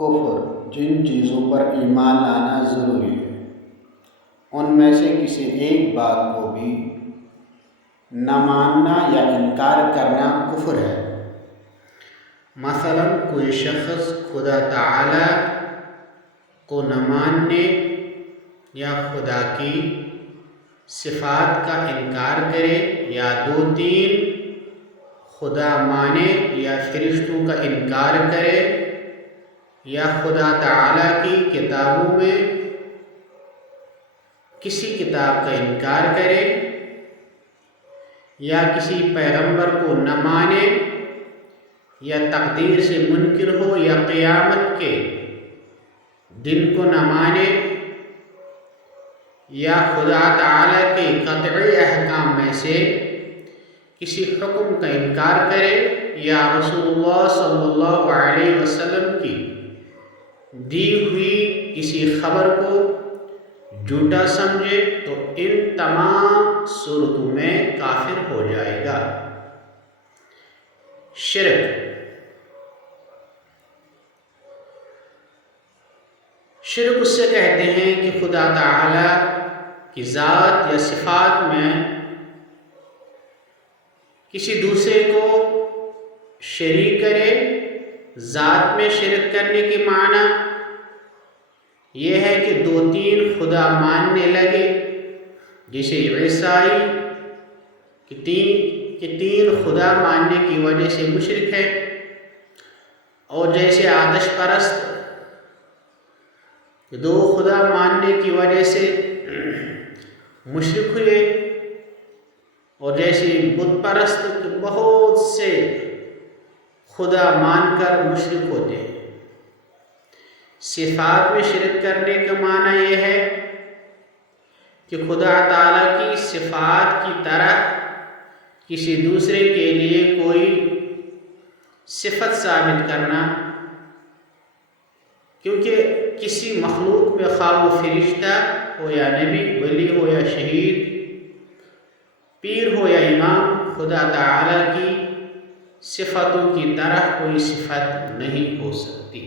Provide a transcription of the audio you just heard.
کفر جن چیزوں پر ایمان لانا ضروری ہے ان میں سے کسی ایک بات کو بھی نہ ماننا یا انکار کرنا کفر ہے۔ مثلا کوئی شخص خدا تعالی کو نہ ماننے یا خدا کی صفات کا انکار کرے یا 2-3 خدا مانے یا فرشتوں کا انکار کرے یا خدا تعالی کی کتابوں میں کسی کتاب کا انکار کرے یا کسی پیغمبر کو نہ مانے یا تقدیر سے منکر ہو یا قیامت کے دن کو نہ مانے یا خدا تعالی کے قطعی احکام میں سے کسی حکم کا انکار کرے یا رسول اللہ صلی اللہ علیہ وسلم کی دی ہوئی کسی خبر کو جھوٹا سمجھے تو ان تمام صورتوں میں کافر ہو جائے گا۔ شرک اس سے کہتے ہیں کہ خدا تعالی کی ذات یا صفات میں کسی دوسرے کو شریک کرے۔ ذات میں شرک کرنے کے معنی یہ ہے کہ 2-3 خدا ماننے لگے، جیسے عیسائی کہ 3 خدا ماننے کی وجہ سے مشرک ہے، اور جیسے آتش پرست 2 خدا ماننے کی وجہ سے مشرک ہوئے، اور جیسے بت پرست بہت سے خدا مان کر مشرک ہوتے ہیں۔ صفات میں شرک کرنے کا معنی یہ ہے کہ خدا تعالی کی صفات کی طرح کسی دوسرے کے لیے کوئی صفت ثابت کرنا، کیونکہ کسی مخلوق میں خواہ وہ فرشتہ ہو یا نبی، ولی ہو یا شہید، پیر ہو یا امام، خدا تعالی کی صفتوں کی طرح کوئی صفت نہیں ہو سکتی۔